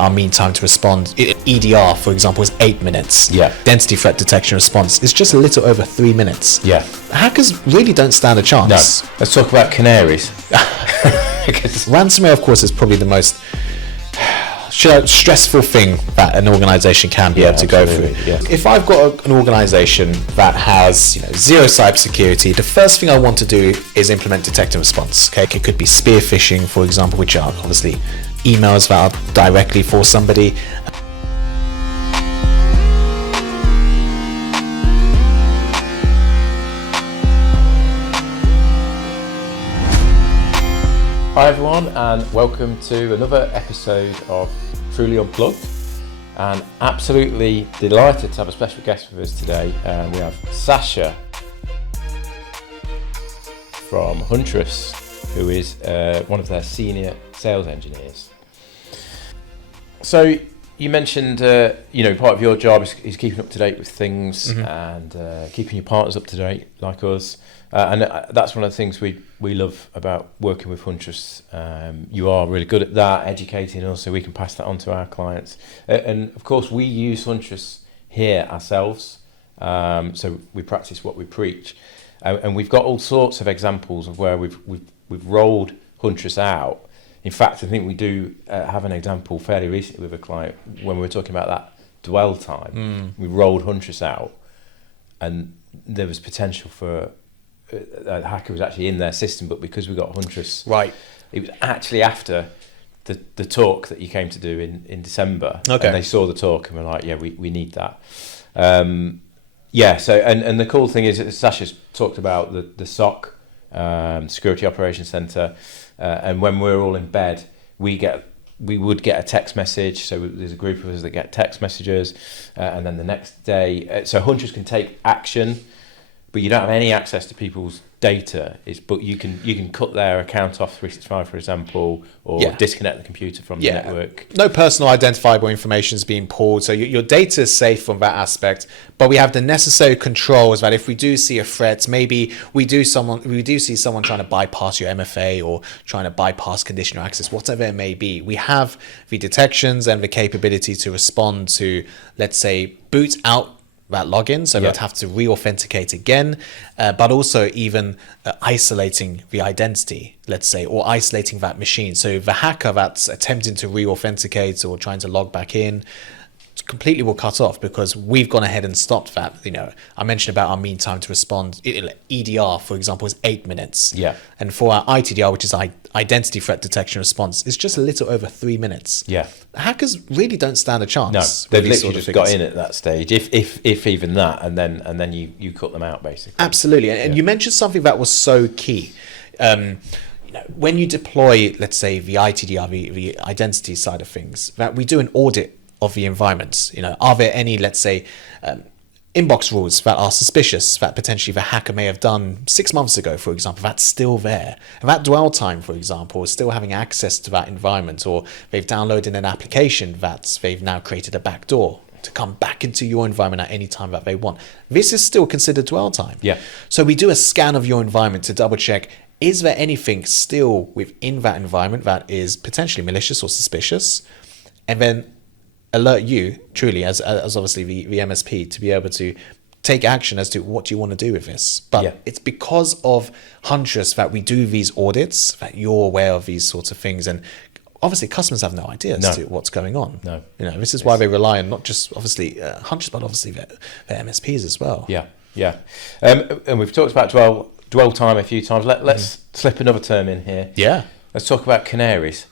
Our mean time to respond, EDR, for example, is 8 minutes. Yeah. Identity threat detection response is just a little over 3 minutes. Yeah. Hackers really don't stand a chance. No. Let's talk about canaries. Ransomware, of course, is probably the most stressful thing that an organization can be able to go through. Yeah. If I've got an organization that has zero cybersecurity, the first thing I want to do is implement detect and response. Okay, it could be spear phishing, for example, which are obviously emails that are directly for somebody. Hi everyone, and welcome to another episode of Truly Unplugged, and absolutely delighted to have a special guest with us today. We have Sasha from Huntress, who is one of their senior sales engineers. So you mentioned, part of your job is keeping up to date with things and keeping your partners up to date, like us. And that's one of the things we love about working with Huntress. You are really good at that, educating us, so we can pass that on to our clients. And of course, we use Huntress here ourselves, so we practice what we preach. And we've got all sorts of examples of where we've rolled Huntress out. In fact, I think we do have an example fairly recently with a client when we were talking about that dwell time. We rolled Huntress out, and there was potential for a hacker was actually in their system, but because we got Huntress, right, it was actually after the talk that you came to do in December. Okay. And they saw the talk and were like, yeah, we need that. So and the cool thing is that Sasha's talked about the SOC, Security Operations Center, and when we're all in bed, we would get a text message. So there's a group of us that get text messages, and then the next day, so Huntress can take action, but you don't have any access to people's data. But you can cut their account off 365, for example, or disconnect the computer from the network. No personal identifiable information is being pulled, so your data is safe from that aspect. But we have the necessary controls that if we do see a threat, maybe we do see someone trying to bypass your MFA or trying to bypass conditional access, whatever it may be, we have the detections and the capability to respond to, let's say, boot out that login, so they'd have to re-authenticate again, but also even isolating the identity, let's say, or isolating that machine. So the hacker that's attempting to re-authenticate or trying to log back in completely will cut off, because we've gone ahead and stopped that. I mentioned about our mean time to respond. EDR, for example, is 8 minutes. Yeah. And for our ITDR, which is identity threat detection response, it's just a little over 3 minutes. Yeah. Hackers really don't stand a chance. No, they've literally just got in at that stage, if even that, and then you cut them out, basically. Absolutely. And you mentioned something that was so key. When you deploy, let's say, the ITDR, the identity side of things, that we do an audit of the environments. Are there any, let's say, inbox rules that are suspicious that potentially the hacker may have done 6 months ago, for example, that's still there? And that dwell time, for example, is still having access to that environment, or they've downloaded an application that they've now created a backdoor to come back into your environment at any time that they want. This is still considered dwell time. Yeah. So we do a scan of your environment to double check, is there anything still within that environment that is potentially malicious or suspicious? And then alert you, Truly, as obviously the MSP, to be able to take action as to what do you want to do with this. But it's because of Huntress that we do these audits, that you're aware of these sorts of things. And obviously customers have no idea as to what's going on. No. This is why they rely on not just obviously Huntress, but obviously their MSPs as well. Yeah. And we've talked about dwell time a few times. Let's slip another term in here. Yeah. Let's talk about canaries.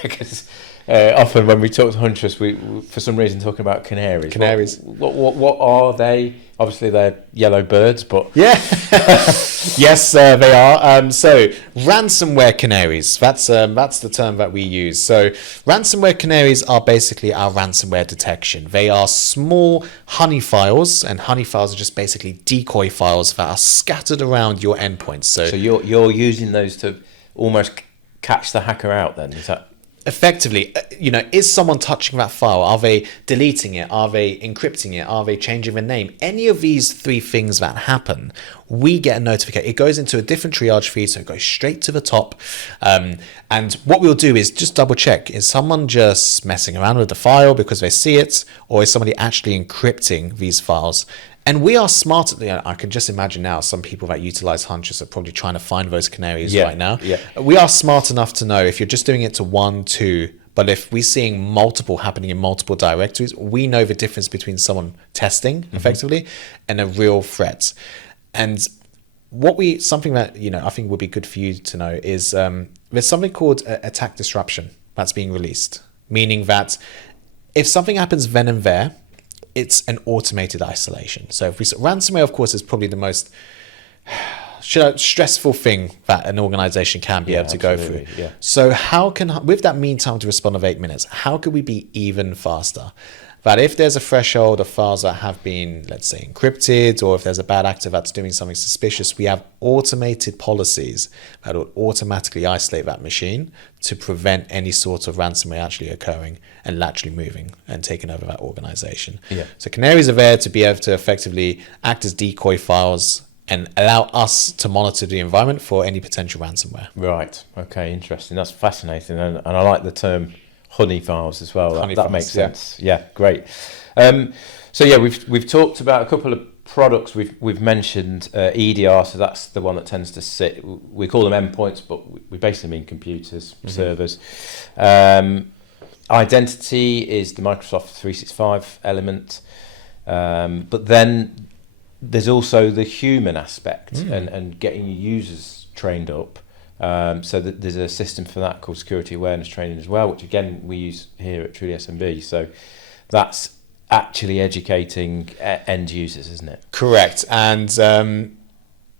Because often when we talk to Huntress, we for some reason talking about canaries. What are they? Obviously they're yellow birds, but yes, they are. So ransomware canaries. That's the term that we use. So ransomware canaries are basically our ransomware detection. They are small honey files, and honey files are just basically decoy files that are scattered around your endpoints. So you're using those to almost catch the hacker out. Then is that? effectively, is someone touching that file? Are they deleting it? Are they encrypting it? Are they changing the name? Any of these three things that happen, we get a notification. It goes into a different triage feed, so it goes straight to the top. And what we'll do is just double check. Is someone just messing around with the file because they see it, or is somebody actually encrypting these files? And we are smart. I can just imagine now some people that utilize Huntress are probably trying to find those canaries right now. Yeah. We are smart enough to know if you're just doing it to 1, 2, but if we're seeing multiple happening in multiple directories, we know the difference between someone testing effectively and a real threat. And something that I think would be good for you to know is there's something called attack disruption that's being released, meaning that if something happens then and there, it's an automated isolation. So ransomware, of course, is probably the most stressful thing that an organization can be able to go through. Yeah. So with that mean time to respond of 8 minutes, how could we be even faster? That if there's a threshold of files that have been, let's say, encrypted, or if there's a bad actor that's doing something suspicious, we have automated policies that will automatically isolate that machine to prevent any sort of ransomware actually occurring and actually moving and taking over that organization. Yeah. So canaries are there to be able to effectively act as decoy files and allow us to monitor the environment for any potential ransomware. Right. Okay. Interesting. That's fascinating, and I like the term honey files as well. That makes sense. Yeah, great. So yeah, we've talked about a couple of products. We've mentioned EDR, so that's the one that tends to sit. We call them endpoints, but we basically mean computers, servers. Identity is the Microsoft 365 element, but then there's also the human aspect and getting your users trained up. So there's a system for that called security awareness training as well, which again we use here at TrulySMB. So that's actually educating end users, isn't it? Correct. And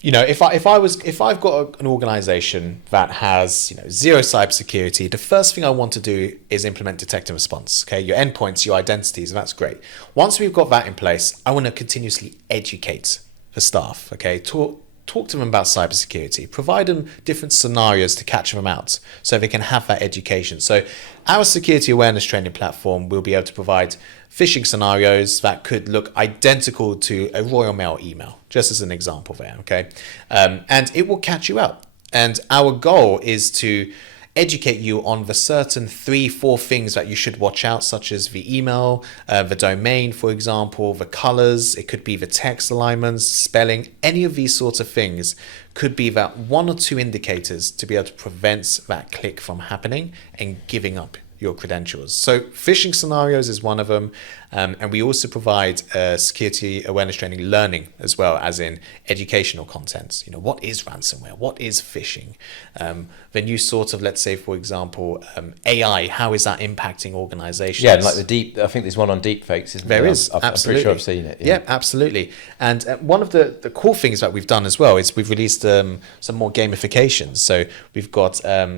if I've got an organization that has zero cybersecurity, the first thing I want to do is implement detect and response. Okay, your endpoints, your identities, and that's great. Once we've got that in place, I want to continuously educate the staff. Okay, talk to them about cybersecurity, provide them different scenarios to catch them out so they can have that education. So our security awareness training platform will be able to provide phishing scenarios that could look identical to a Royal Mail email, just as an example there, okay? And it will catch you out. And our goal is to educate you on the certain 3-4 things that you should watch out, such as the email, the domain, for example, the colors, it could be the text alignments, spelling, any of these sorts of things could be that 1 or 2 indicators to be able to prevent that click from happening and giving up your credentials. So phishing scenarios is one of them. And we also provide security awareness training learning as well, as in educational contents. What is ransomware? What is phishing? The new sort of, let's say, for example, AI, how is that impacting organizations? Yeah, like I think there's one on deep fakes, isn't there? There is, I'm absolutely. pretty sure I've seen it. Yeah, absolutely. And one of the cool things that we've done as well is we've released some more gamifications. So we've got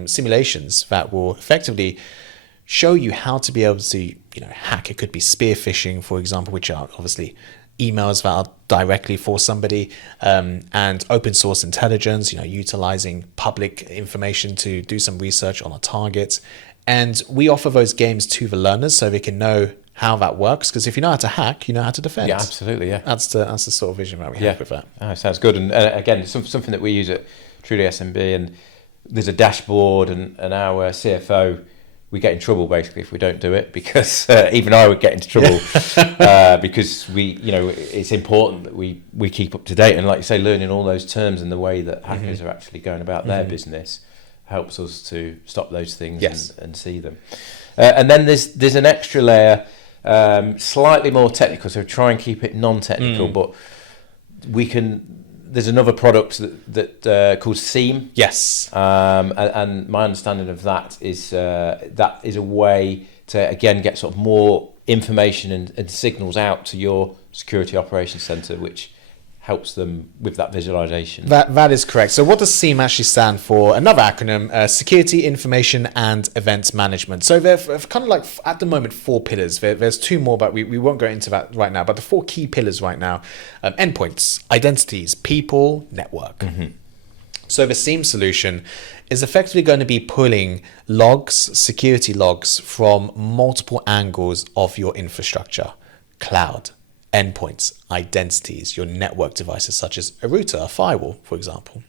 simulations that will effectively show you how to be able to hack. It could be spear phishing, for example, which are obviously emails that are directly for somebody, and open source intelligence, utilizing public information to do some research on a target. And we offer those games to the learners so they can know how that works, because if you know how to hack, you know how to defend. Yeah, absolutely. Yeah, that's the sort of vision that we have with that. Oh, sounds good. And again, it's something that we use at TrulySMB, and there's a dashboard, and our CFO, we get in trouble basically if we don't do it, because even I would get into trouble because it's important that we keep up to date, and like you say, learning all those terms and the way that hackers are actually going about their business helps us to stop those things and see them. And then there's an extra layer, slightly more technical, so try and keep it non-technical, but there's another product that called SEAM. Yes. And my understanding of that is a way to, again, get sort of more information and signals out to your security operations center, which helps them with that visualization. That is correct. So what does SEAM actually stand for? Another acronym, Security, Information and Events Management. So they're kind of like, at the moment, 4 pillars. There's 2 more, but we won't go into that right now. But the 4 key pillars right now, endpoints, identities, people, network. So the SIEM solution is effectively going to be pulling logs, security logs from multiple angles of your infrastructure, cloud, endpoints, identities, your network devices such as a router, a firewall, for example.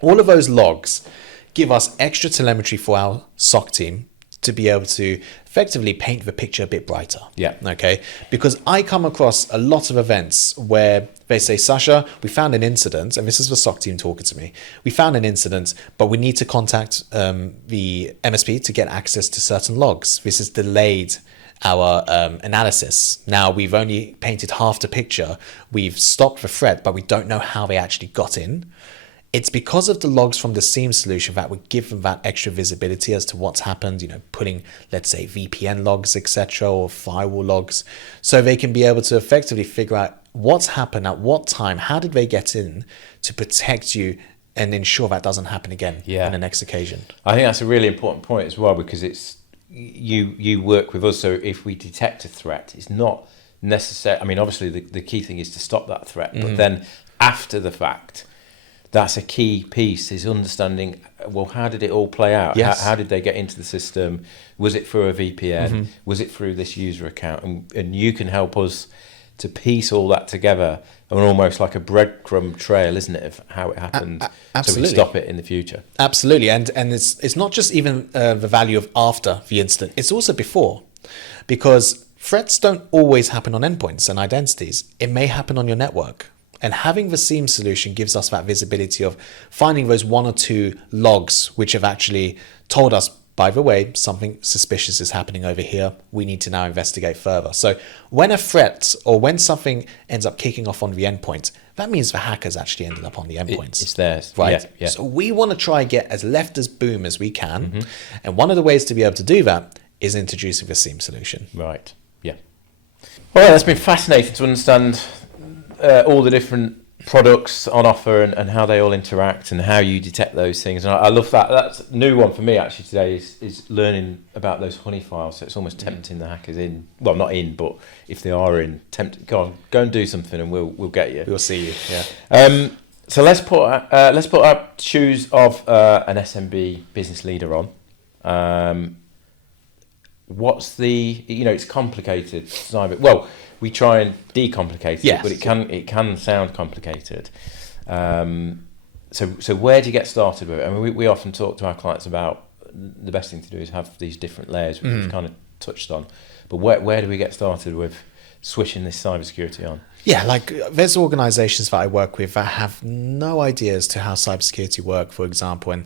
All of those logs give us extra telemetry for our SOC team to be able to effectively paint the picture a bit brighter. Yeah. Okay. Because I come across a lot of events where they say, Sasha, we found an incident, and this is the SOC team talking to me. We found an incident, but we need to contact the MSP to get access to certain logs. This has delayed our analysis. Now we've only painted half the picture. We've stopped the threat, but we don't know how they actually got in. It's because of the logs from the SIEM solution that would give them that extra visibility as to what's happened, putting, let's say, VPN logs, etc., or firewall logs, so they can be able to effectively figure out what's happened at what time, how did they get in, to protect you and ensure that doesn't happen again on the next occasion. I think that's a really important point as well, because it's you work with us, so if we detect a threat, it's not necessary. I mean, obviously the key thing is to stop that threat, but then after the fact, that's a key piece, is understanding, well, how did it all play out? Yes. How did they get into the system? Was it through a VPN? Was it through this user account? And you can help us to piece all that together, and almost like a breadcrumb trail, isn't it, of how it happened, absolutely. so we stop it in the future. Absolutely. And it's not just even the value of after the incident, it's also before. Because threats don't always happen on endpoints and identities. It may happen on your network. And having the SIEM solution gives us that visibility of finding those one or two logs which have actually told us, by the way, something suspicious is happening over here. We need to now investigate further. So when a threat or when something ends up kicking off on the endpoint, that means the hackers actually ended up on the endpoints. It's theirs. Right? Yeah. So we want to try and get as left as boom as we can. And one of the ways to be able to do that is introducing the SIEM solution. Right. Yeah. Well, that's been fascinating to understand all the different products on offer and how they all interact and how you detect those things. And I love that. That's a new one for me actually today, is learning about those honey files. So it's almost tempting the hackers in. Well, not in, but if they are in, go and do something and we'll get you. We'll see you. Yeah. So let's put our shoes of an SMB business leader on. What's the, it's complicated. Well, we try and decomplicate it, but it can sound complicated. So where do you get started with it? I mean, we often talk to our clients about the best thing to do is have these different layers, which we've kind of touched on. But where do we get started with switching this cybersecurity on? Yeah, like there's organizations that I work with that have no idea as to how cybersecurity work, for example, and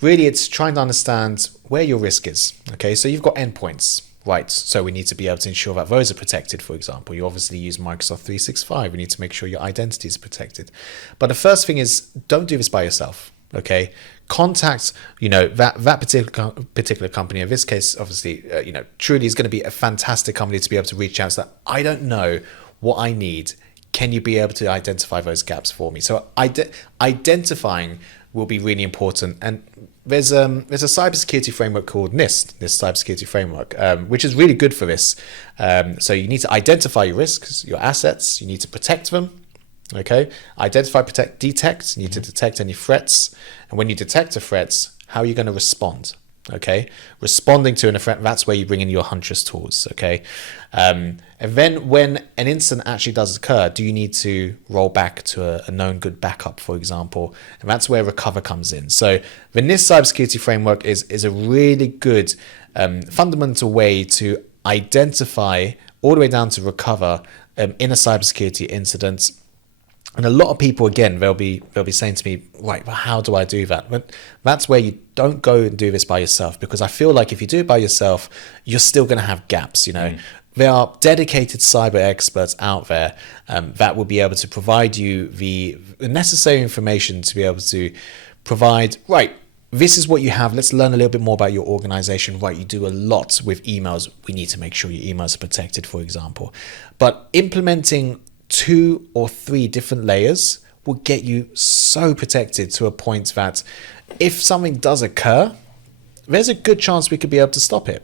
really it's trying to understand where your risk is. Okay, so you've got endpoints. Right, so we need to be able to ensure that those are protected, for example. You obviously use Microsoft 365. We need to make sure your identity is protected. But the first thing is, don't do this by yourself, okay? Contact, that particular company. In this case, obviously, Truly is going to be a fantastic company to be able to reach out. So that I don't know what I need. Can you be able to identify those gaps for me? So identifying will be really important. And there's a cybersecurity framework called NIST cybersecurity framework, which is really good for this. So you need to identify your risks, your assets. You need to protect them. Okay, identify, protect, detect. You need to detect any threats, and when you detect the threats, how are you going to respond? Okay, responding to an threat, that's where you bring in your Huntress tools. Okay, and then when an incident actually does occur, do you need to roll back to a known good backup, for example? And that's where recover comes in. So the NIST cybersecurity framework is a really good fundamental way to identify all the way down to recover in a cybersecurity incident. And a lot of people, again, they'll be saying to me, right, but how do I do that? But that's where you don't go and do this by yourself, because I feel like if you do it by yourself, you're still going to have gaps. There are dedicated cyber experts out there that will be able to provide you the necessary information to be able to provide, right, this is what you have. Let's learn a little bit more about your organization. Right, you do a lot with emails. We need to make sure your emails are protected, for example. But implementing 2 or 3 different layers will get you so protected to a point that if something does occur, there's a good chance we could be able to stop it.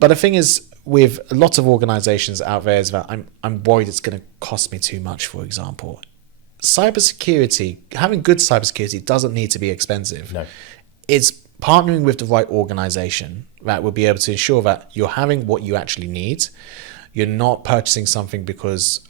But the thing is, with a lot of organizations out there, is that I'm worried it's going to cost me too much, for example. cybersecurity, having good cybersecurity doesn't need to be expensive. No. It's partnering with the right organization that will be able to ensure that you're having what you actually need. You're not purchasing something because,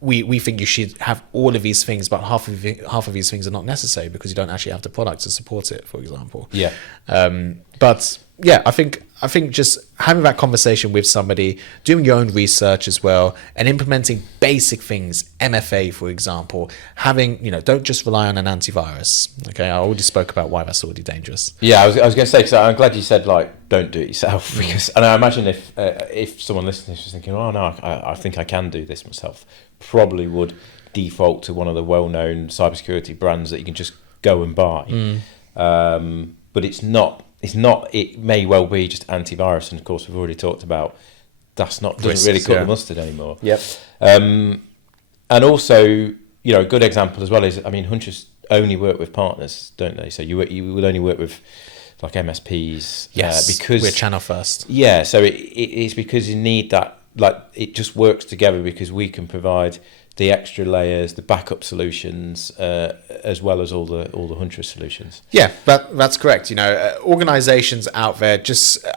we think you should have all of these things, but half of these things are not necessary because you don't actually have the product to support it, for example. Yeah. But yeah, I think just having that conversation with somebody, doing your own research as well, and implementing basic things, MFA, for example, having, don't just rely on an antivirus. Okay, I already spoke about why that's already dangerous. Yeah, I was going to say, because I'm glad you said, don't do it yourself, because, and I imagine if someone listening to this was thinking, oh no, I think I can do this myself, probably would default to one of the well-known cybersecurity brands that you can just go and buy. But it's not. It may well be just antivirus, and of course we've already talked about doesn't really cut the mustard anymore. Yep. And also, a good example as well is, Huntress only work with partners, don't they? So you will only work with like MSPs. Yes, because we're channel first. Yeah, so it's because you need that. It just works together because we can provide the extra layers, the backup solutions, as well as all the Huntress solutions. Yeah, that's correct. Organizations out there,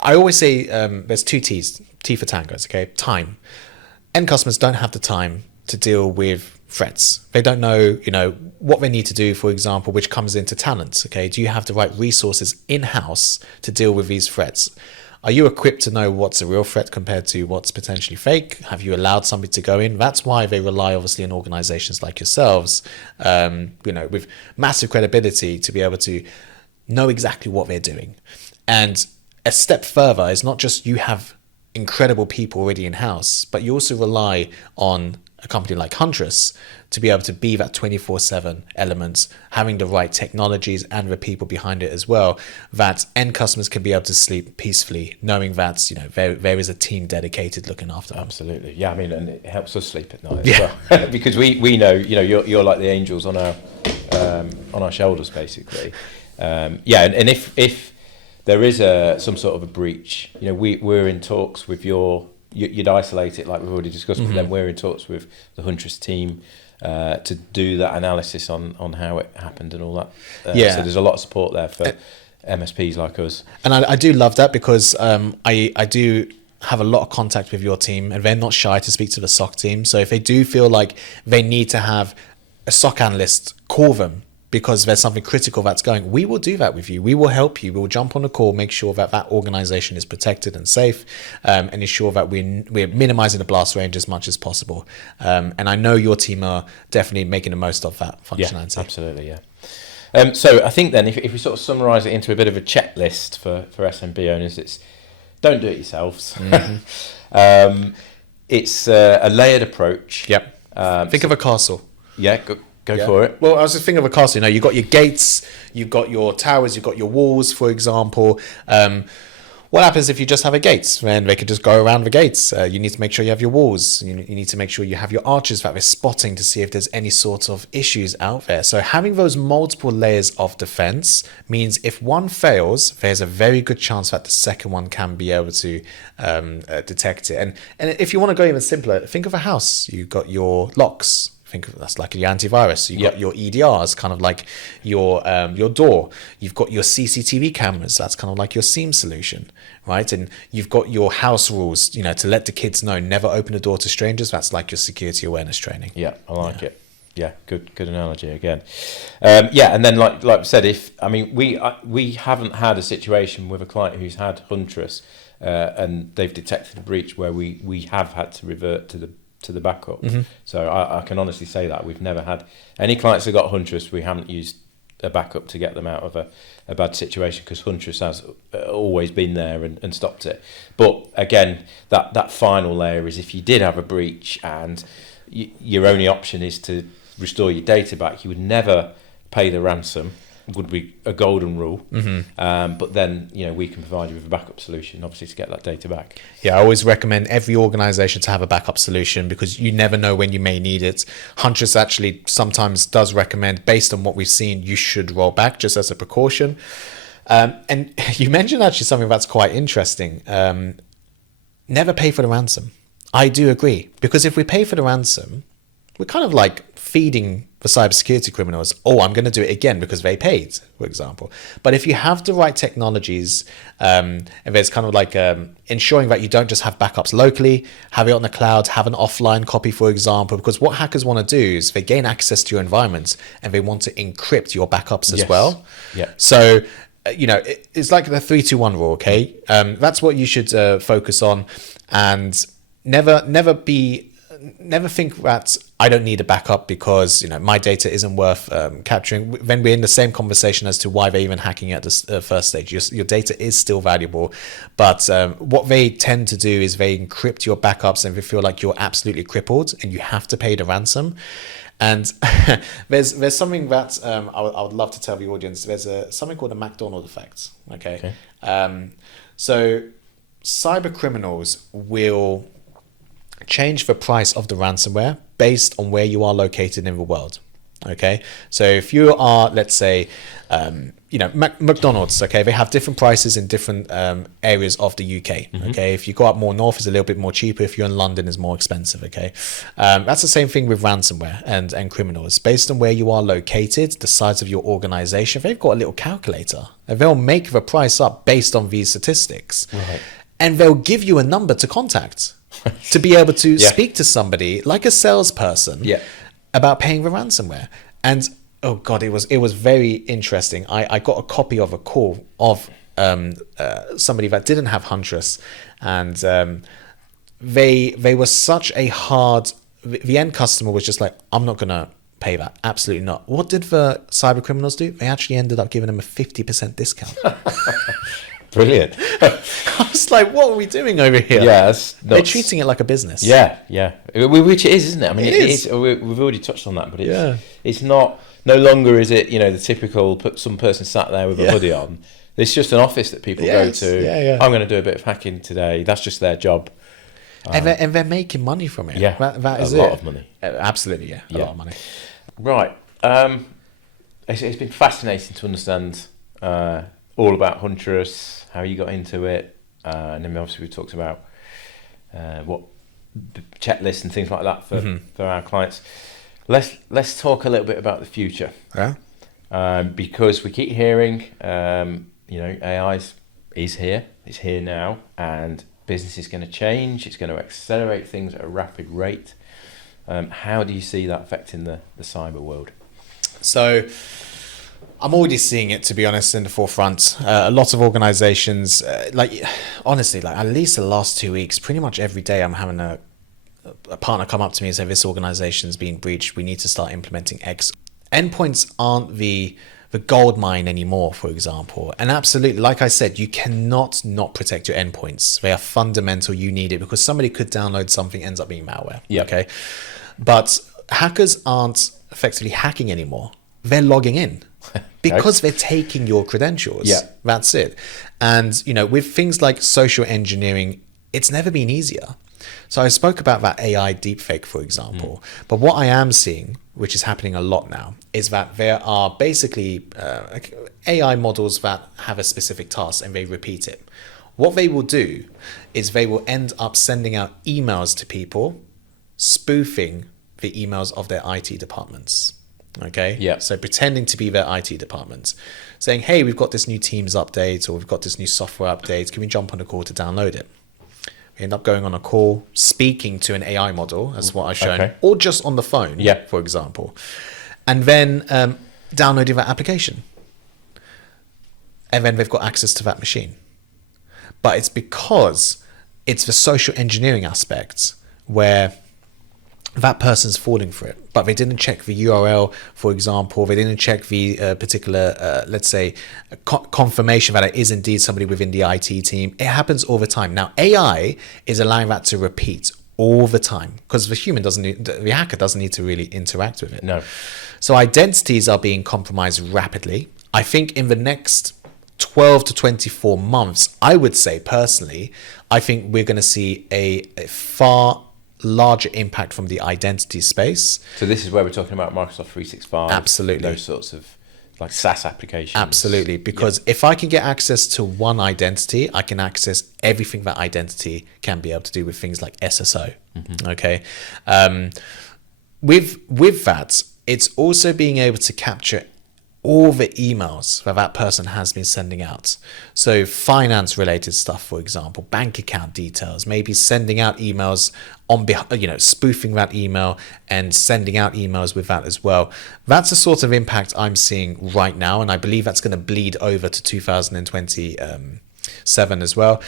I always say there's two T's, T for tangos, okay? Time. End customers don't have the time to deal with threats. They don't know, what they need to do, for example, which comes into talent, okay? Do you have the right resources in-house to deal with these threats? Are you equipped to know what's a real threat compared to what's potentially fake? Have you allowed somebody to go in? That's why they rely, obviously, on organizations like yourselves, with massive credibility to be able to know exactly what they're doing. And a step further is not just you have incredible people already in-house, but you also rely on a company like Huntress to be able to be that 24/7 element, having the right technologies and the people behind it as well, that end customers can be able to sleep peacefully, knowing that there is a team dedicated looking after them. Absolutely, yeah. And it helps us sleep at night as well. Because we know, you're like the angels on our shoulders, basically. And if there is some sort of a breach, we're in talks with you'd isolate it like we've already discussed with them. We're in talks with the Huntress team to do that analysis on how it happened and all that. So there's a lot of support there for MSPs like us. And I do love that because I do have a lot of contact with your team, and they're not shy to speak to the SOC team. So if they do feel like they need to have a SOC analyst call them because there's something critical that's going, we will do that with you. We will help you. We will jump on a call, make sure that organization is protected and safe, and ensure that we're minimizing the blast range as much as possible. And I know your team are definitely making the most of that functionality. Yeah, absolutely, yeah. So I think then if we sort of summarize it into a bit of a checklist for SMB owners, it's don't do it yourselves. It's a layered approach. Yep. Think of a castle. Yeah, Go for it. Well, I was just thinking of a castle. You've got your gates, you've got your towers, you've got your walls, for example. What happens if you just have a gate? Then they could just go around the gates. You need to make sure you have your walls. You need to make sure you have your archers that they're spotting to see if there's any sort of issues out there. So having those multiple layers of defense means if one fails, there's a very good chance that the second one can be able to detect it. And if you want to go even simpler, think of a house. You've got your locks. Think of that's like your antivirus. You've got your EDRs, kind of like your door. You've got your CCTV cameras. That's kind of like your SIEM solution, right? And you've got your house rules, to let the kids know never open a door to strangers. That's like your security awareness training. Yeah, I like it. Yeah, good analogy again. And then like I said, we haven't had a situation with a client who's had Huntress and they've detected a breach where we have had to revert to the backup. So I can honestly say that we've never had any clients that got Huntress. We haven't used a backup to get them out of a bad situation because Huntress has always been there and stopped it. But again, that final layer is if you did have a breach and your only option is to restore your data back, you would never pay the ransom. Would be a golden rule, but then we can provide you with a backup solution, obviously, to get that data back. Yeah, I always recommend every organization to have a backup solution because you never know when you may need it. Huntress actually sometimes does recommend, based on what we've seen, you should roll back just as a precaution. And you mentioned actually something that's quite interesting. Never pay for the ransom. I do agree, because if we pay for the ransom, we're kind of like feeding the cybersecurity criminals, oh, I'm going to do it again because they paid, for example. But if you have the right technologies, and there's kind of like ensuring that you don't just have backups locally, have it on the cloud, have an offline copy, for example, because what hackers want to do is they gain access to your environments and they want to encrypt your backups as well. Yeah. So, it's like the 3-2-1 rule, okay? That's what you should focus on, and never think that I don't need a backup because my data isn't worth capturing. Then we're in the same conversation as to why they're even hacking at this first stage. Your data is still valuable, but what they tend to do is they encrypt your backups and they feel like you're absolutely crippled and you have to pay the ransom. And there's something that I would love to tell the audience. There's something called a McDonald effect. Okay. So cyber criminals will change the price of the ransomware based on where you are located in the world. Okay, so if you are, let's say, McDonald's, okay, they have different prices in different areas of the UK. Okay, if you go up more north, it's a little bit more cheaper. If you're in London, it's more expensive. Okay, that's the same thing with ransomware and criminals. Based on where you are located, the size of your organization, they've got a little calculator, and they'll make the price up based on these statistics, and they'll give you a number to contact to be able to speak to somebody like a salesperson about paying the ransomware. And oh god, it was very interesting. I got a copy of a call of somebody that didn't have Huntress, and they were such a hard. The end customer was just like, I'm not gonna pay that, absolutely not. What did the cyber criminals do? They actually ended up giving them a 50% discount. Brilliant. I was like, what are we doing over here? Yeah, they're treating it like a business. Yeah, which it is, isn't it? I mean, it is. We've already touched on that, but it's not. No longer is it, the typical some person sat there with a hoodie on. It's just an office that people go to. I'm going to do a bit of hacking today. That's just their job. And they're making money from it. Yeah, that is a lot of money. Absolutely, a lot of money. Right. It's been fascinating to understand all about Huntress, how you got into it, and then obviously we talked about what the checklists and things like that for our clients. Let's talk a little bit about the future. Because we keep hearing, AI is here. It's here now, and business is going to change. It's going to accelerate things at a rapid rate. How do you see that affecting the cyber world? So I'm already seeing it, to be honest, in the forefront. A lot of organizations, honestly, at least the last 2 weeks, pretty much every day I'm having a partner come up to me and say, this organization's been breached. We need to start implementing X. Endpoints aren't the gold mine anymore, for example. And absolutely, like I said, you cannot not protect your endpoints. They are fundamental. You need it because somebody could download something, ends up being malware. Okay. But hackers aren't effectively hacking anymore. They're logging in. Because they're taking your credentials. That's it. And, with things like social engineering, it's never been easier. So I spoke about that AI deepfake, for example. But what I am seeing, which is happening a lot now, is that there are basically AI models that have a specific task and they repeat it. What they will do is they will end up sending out emails to people, spoofing the emails of their IT departments. Okay. Yeah. So pretending to be their IT department, saying, hey, we've got this new Teams update or we've got this new software update. Can we jump on a call to download it? We end up going on a call, speaking to an AI model, as what I've shown, or just on the phone, for example, and then downloading that application. And then they've got access to that machine. But it's because it's the social engineering aspects where that person's falling for it, but they didn't check the URL, for example. They didn't check the particular, let's say, confirmation that it is indeed somebody within the IT team. It happens all the time. Now, AI is allowing that to repeat all the time because the hacker doesn't need to really interact with it. No. So identities are being compromised rapidly. I think in the next 12 to 24 months, I would say personally, I think we're going to see a far larger impact from the identity space. So this is where we're talking about Microsoft 365. Absolutely. Those sorts of like SaaS applications. Absolutely. Because if I can get access to one identity, I can access everything that identity can be able to do with things like SSO. Okay. with that, it's also being able to capture all the emails that person has been sending out. So finance related stuff, for example, bank account details, maybe sending out emails on behalf, spoofing that email and sending out emails with that as well. That's the sort of impact I'm seeing right now. And I believe that's going to bleed over to 2027 as well.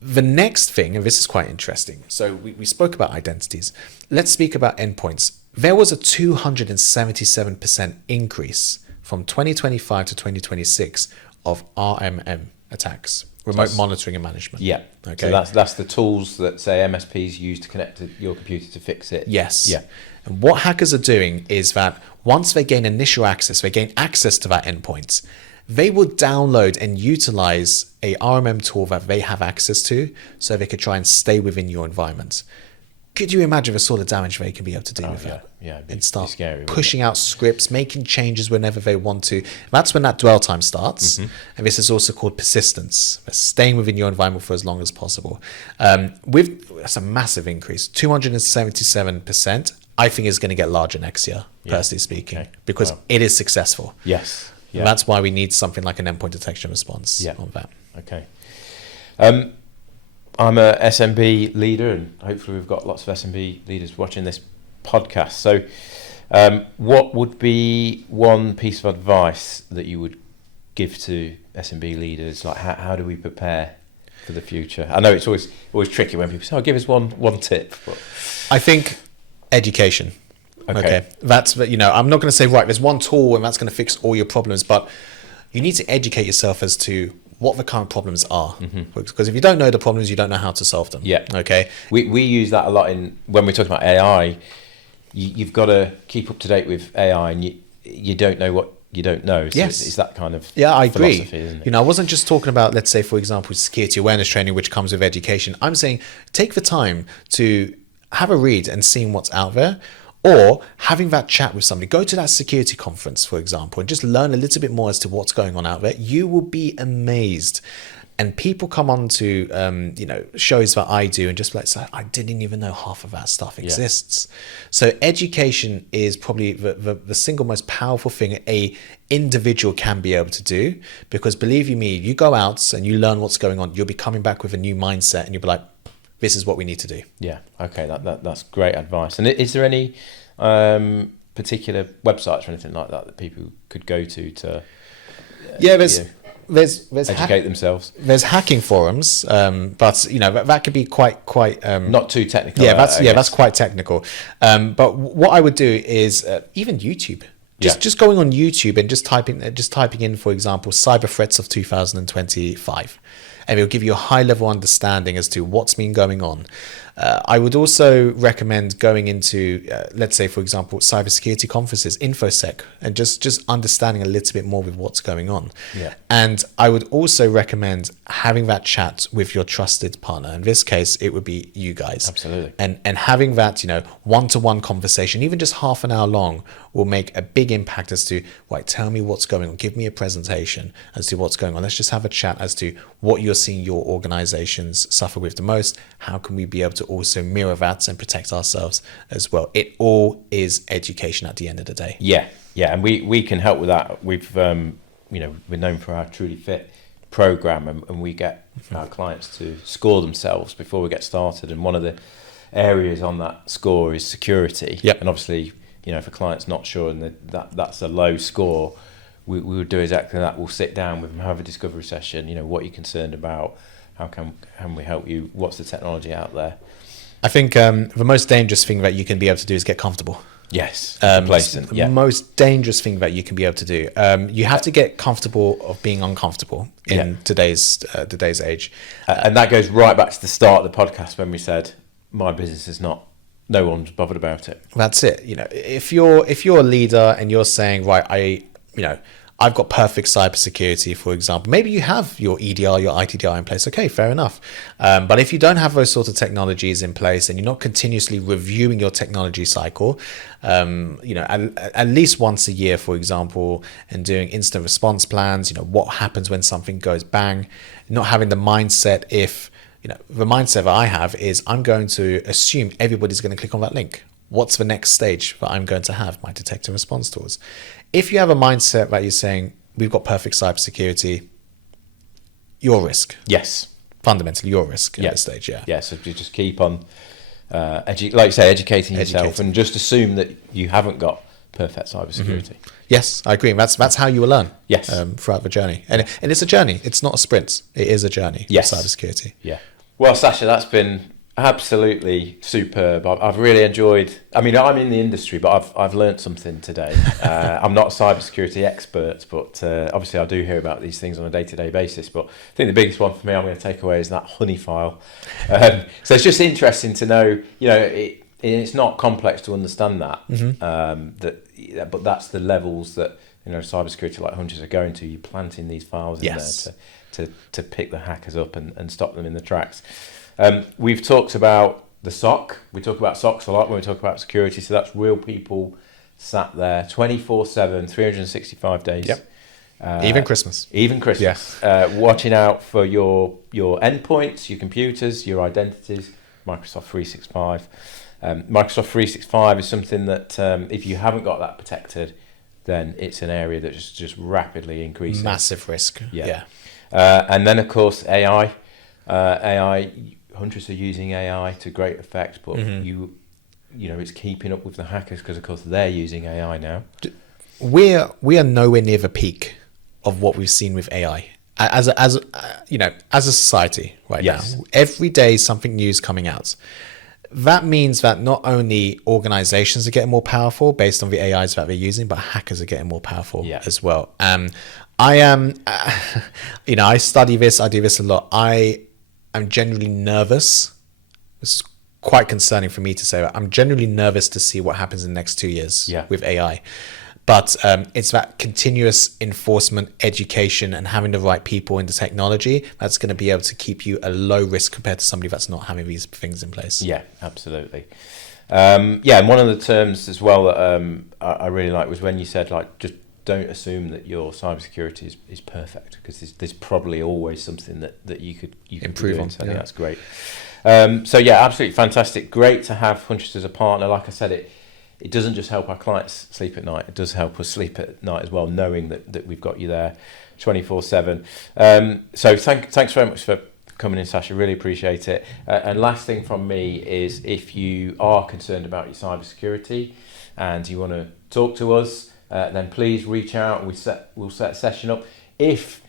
The next thing, and this is quite interesting. So we spoke about identities. Let's speak about endpoints. There was a 277% increase from 2025 to 2026 of RMM attacks, remote monitoring and management. Yeah. Okay. So that's the tools that, say, MSPs use to connect to your computer to fix it. Yes. Yeah. And what hackers are doing is that once they gain initial access, they gain access to that endpoint, they will download and utilize a RMM tool that they have access to so they could try and stay within your environment. Could you imagine the sort of damage they can be able to do with that? Yeah, and start scary, pushing out scripts, making changes whenever they want to. That's when that dwell time starts. And this is also called persistence. They're staying within your environment for as long as possible. That's a massive increase. 277%, I think, is going to get larger next year, personally speaking, because it is successful. Yes. Yeah. And that's why we need something like an endpoint detection response on that. Okay. I'm a SMB leader, and hopefully we've got lots of SMB leaders watching this podcast. So what would be one piece of advice that you would give to SMB leaders? Like how do we prepare for the future? I know it's always tricky when people say, "Oh, give us one tip." But I think education. Okay. That's, I'm not going to say, right, there's one tool and that's going to fix all your problems, but you need to educate yourself as to what the current problems are. Because if you don't know the problems, you don't know how to solve them. Yeah. Okay. We use that a lot when we're talking about AI. You've got to keep up to date with AI, and you don't know what you don't know. So it's that kind of I agree. philosophy, isn't it? I wasn't just talking about, let's say, for example, security awareness training, which comes with education. I'm saying take the time to have a read and see what's out there. Or having that chat with somebody, go to that security conference, for example, and just learn a little bit more as to what's going on out there. You will be amazed. And people come on to, shows that I do and just be like, so I didn't even know half of that stuff exists. So education is probably the single most powerful thing a individual can be able to do. Because believe you me, you go out and you learn what's going on, you'll be coming back with a new mindset and you'll be like, this is what we need to do. Yeah. Okay. That's great advice. And is there any particular websites or anything like that people could go to? There's educate themselves. There's hacking forums, but that could be quite not too technical. That's quite technical. But what I would do is even YouTube. Just going on YouTube and just typing in, for example, cyber threats of 2025. And it'll give you a high-level understanding as to what's been going on. I would also recommend going into, let's say, for example, cybersecurity conferences, InfoSec, and just understanding a little bit more with what's going on. Yeah. And I would also recommend having that chat with your trusted partner. In this case, it would be you guys. Absolutely. And having that, one-to-one conversation, even just half an hour long, will make a big impact as to, right, tell me what's going on. Give me a presentation as to what's going on. Let's just have a chat as to what you're seeing your organizations suffer with the most. How can we be able to also mirror that and protect ourselves as well? It all is education at the end of the day. Yeah. And we can help with that. We've, we're known for our Truly Fit program, and we get our clients to score themselves before we get started. And one of the areas on that score is security. Yep. And obviously, if a client's not sure and that's a low score, we would do exactly that. We'll sit down with them, have a discovery session. What are you concerned about? How can we help you? What's the technology out there? I think the most dangerous thing that you can be able to do is get comfortable. Yes, complacent. The most dangerous thing that you can be able to do. You have to get comfortable of being uncomfortable in today's age. And that goes right back to the start of the podcast when we said, my business is not, no one's bothered about it. That's it. If you're a leader and you're saying, right, I've got perfect cybersecurity, for example. Maybe you have your EDR, your ITDR in place. Okay, fair enough. But if you don't have those sort of technologies in place and you're not continuously reviewing your technology cycle, at least once a year, for example, and doing instant response plans, what happens when something goes bang, not having the mindset the mindset that I have is I'm going to assume everybody's going to click on that link. what's the next stage that I'm going to have, my detect and response tools. If you have a mindset that you're saying, we've got perfect cybersecurity, your risk. Yes. Fundamentally, your risk at this stage, Yeah, so you just keep on, like you say, educating yourself, and just assume that you haven't got perfect cybersecurity. Yes, I agree. That's how you will learn. Yes. Throughout the journey, and it's a journey. It's not a sprint. It is a journey. Yes. Of cybersecurity. Yeah. Well, Sasha, that's been absolutely superb. I've really enjoyed. I mean, I'm in the industry, but I've learnt something today. I'm not a cybersecurity expert, but obviously I do hear about these things on a day-to-day basis. But I think the biggest one for me I'm going to take away is that honey file. So it's just interesting to know, it's not complex to understand that. But that's the levels that cybersecurity like Huntress are going to. You're planting these files in there to pick the hackers up and stop them in the tracks. We've talked about the SOC. We talk about SOCs a lot when we talk about security. So that's real people sat there 24/7, 365 days. Yep. Even Christmas. Watching out for your endpoints, your computers, your identities, Microsoft 365. Microsoft 365 is something that if you haven't got that protected, then it's an area that's just rapidly increasing. Massive risk. Yeah. And then, of course, AI. Huntress are using AI to great effect, but it's keeping up with the hackers because, of course, they're using AI now. We are nowhere near the peak of what we've seen with AI as a society right now. Every day, something new is coming out. That means that not only organizations are getting more powerful based on the AIs that they're using, but hackers are getting more powerful as well. I am, I study this. I do this a lot. I'm generally nervous. This is quite concerning for me to say that. I'm generally nervous to see what happens in the next 2 years with AI. But it's that continuous enforcement, education, and having the right people in the technology that's going to be able to keep you a low risk compared to somebody that's not having these things in place. Yeah, absolutely. And one of the terms as well that I really like was when you said, just don't assume that your cybersecurity is perfect, because there's probably always something that you could improve on. So I think that's great. Absolutely fantastic. Great to have Huntress as a partner. Like I said, it doesn't just help our clients sleep at night, it does help us sleep at night as well, knowing that we've got you there 24/7. So thanks very much for coming in, Sasha. Really appreciate it. And last thing from me is, if you are concerned about your cybersecurity and you want to talk to us, then please reach out and we'll set a session up. If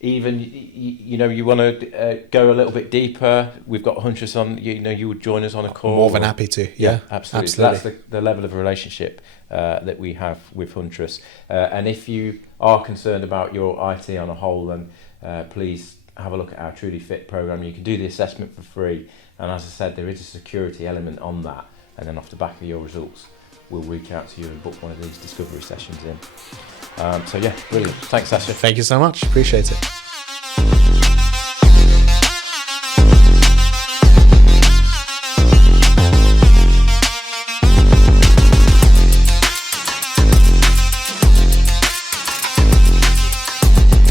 even you want to go a little bit deeper, we've got Huntress on. You would join us on a call. More than happy to. Yeah, absolutely. So that's the level of relationship that we have with Huntress. And if you are concerned about your IT on a whole, then please have a look at our Truly Fit program. You can do the assessment for free, and as I said, there is a security element on that. And then off the back of your results, we'll reach out to you and book one of these discovery sessions in. Brilliant. Thanks, Sasha. Thank you so much. Appreciate it.